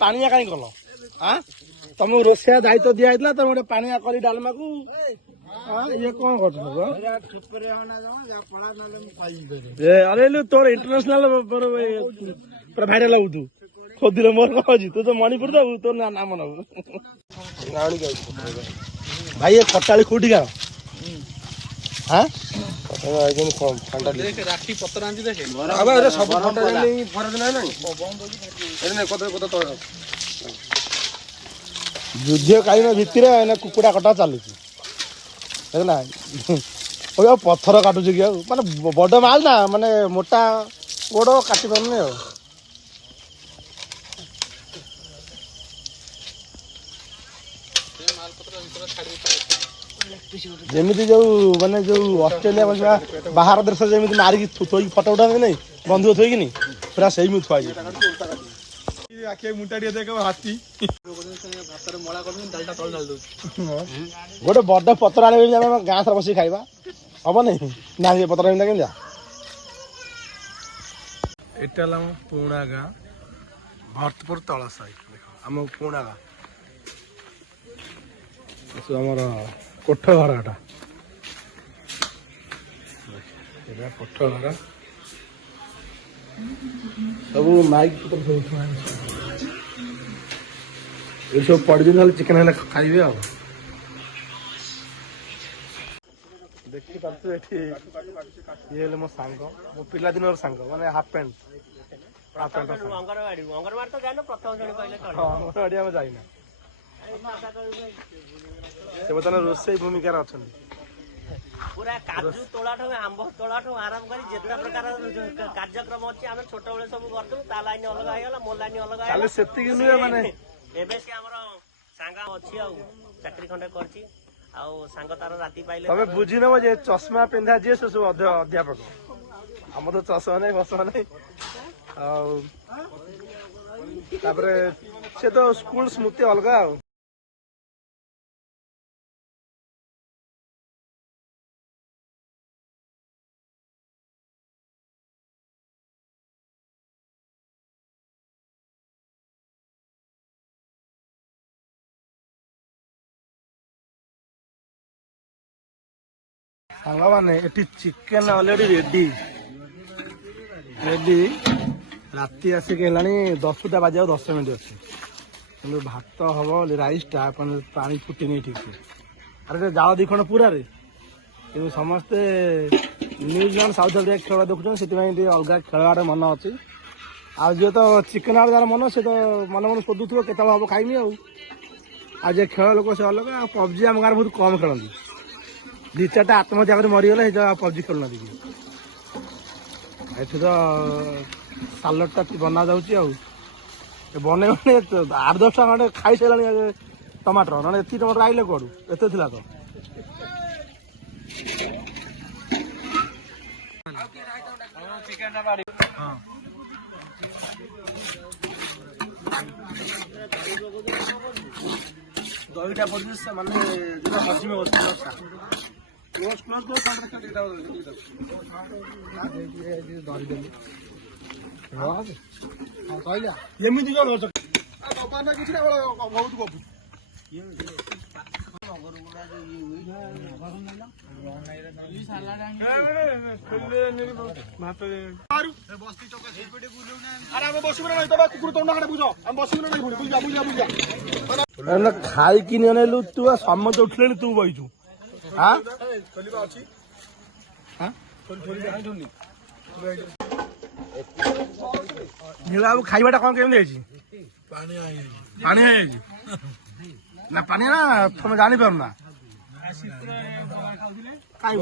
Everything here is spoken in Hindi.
पानिया कहीं कल हाँ तुमको रोषिया दायित्व दिया तुम गोटे पानिया कर डालमा को ये कौन कर अरे तोर इंटरनेशनल पूरा भाइराल हो तू खोदिले मोर कौन तू तो मणिपुर दबू तोर नाम नबू भाई ये खटाली कोठी का हाँ राखी पत्र आंची देखे सब युद्ध कालीन भितर कुकुड़ा कटा चलुच पत्थर काटुच कि माने बड़ माल ना माने मोटा गोड़ काटी पारे जमीती जो माने जो ऑस्ट्रेलिया बाहर देश जमी मारिकी थोक फटो उठा नहीं बंधुक थोकि पूरा से थुआ हाथी गोटे बड़ पत्र आने गाँ सारा बस खाଇବା हम नहीं ना पत्र केमी एटा पुणा गाँ भरतपुर तल साई आम पुणा गाँ आमर कोठ घर एटा कोठ घर सब माइक ये सब पड़ ना चिकेन है खाइबे आ देखी पार्थ ये मो सांग मो पिला दिन सांग माने हाफ पैंट अंगनवाड़ी आम जाइना से बर्तमान रोषेई भूमिका अच्छा पूरा काजू तोलाठू आंब तोलाठू आरंभ कर जितना प्रकार कार्यक्रम अच्छी आम छोट बेले सब करदू ता लाइन अलग होगा मो लाइन अलग ताले सेतिक नुहे माने एबे से हमर सांगा अछि आ चाकरी खंडे करछि आ सांग तार राती पाइले तबे बुझी नबो जे चश्मा पिंधा जे से सब अध्यापक हम तो चश्मा नहीं बसमा नहीं आ तापरे से तो स्कूल स्मृति अलग आ सांग मैंने चिकेन ऑलरेडी रेडी रेडी राति आसिक 10टा बाजे 10 मिनट अच्छे कि भात हम राइसटा पानी फुटनी ठीक से अरे जाओ दी खंड पूरा रे कि समस्ते न्यूजीलैंड साउथ अफ्रिका खेल देखुन से अलग खेलवार मन अच्छी आज तो चिकेन आड़ जार मन से तो मन मन शोधुव के हम खाइमी आज खेल लोक से अलग आ पबजी आम गाँव बहुत कम खेलती 2-4टा आत्महत्या कर मरीगले पबजी खेलना ये तो सालटा बना जाऊँगी बन 8-10 टा खंडे खाई सारे टमाटर ना ये टमाटर आइले कौड़ू एत तो दहीटा पड़े मानने मझी में बस एमती बहुत गपु खाई कि अनेलु तू समझ उठले तू बहीचु हाँ नीला बाबू खाइबाटा कौन केमी पानी ना पानी ना तुम जानी पार ना कहीं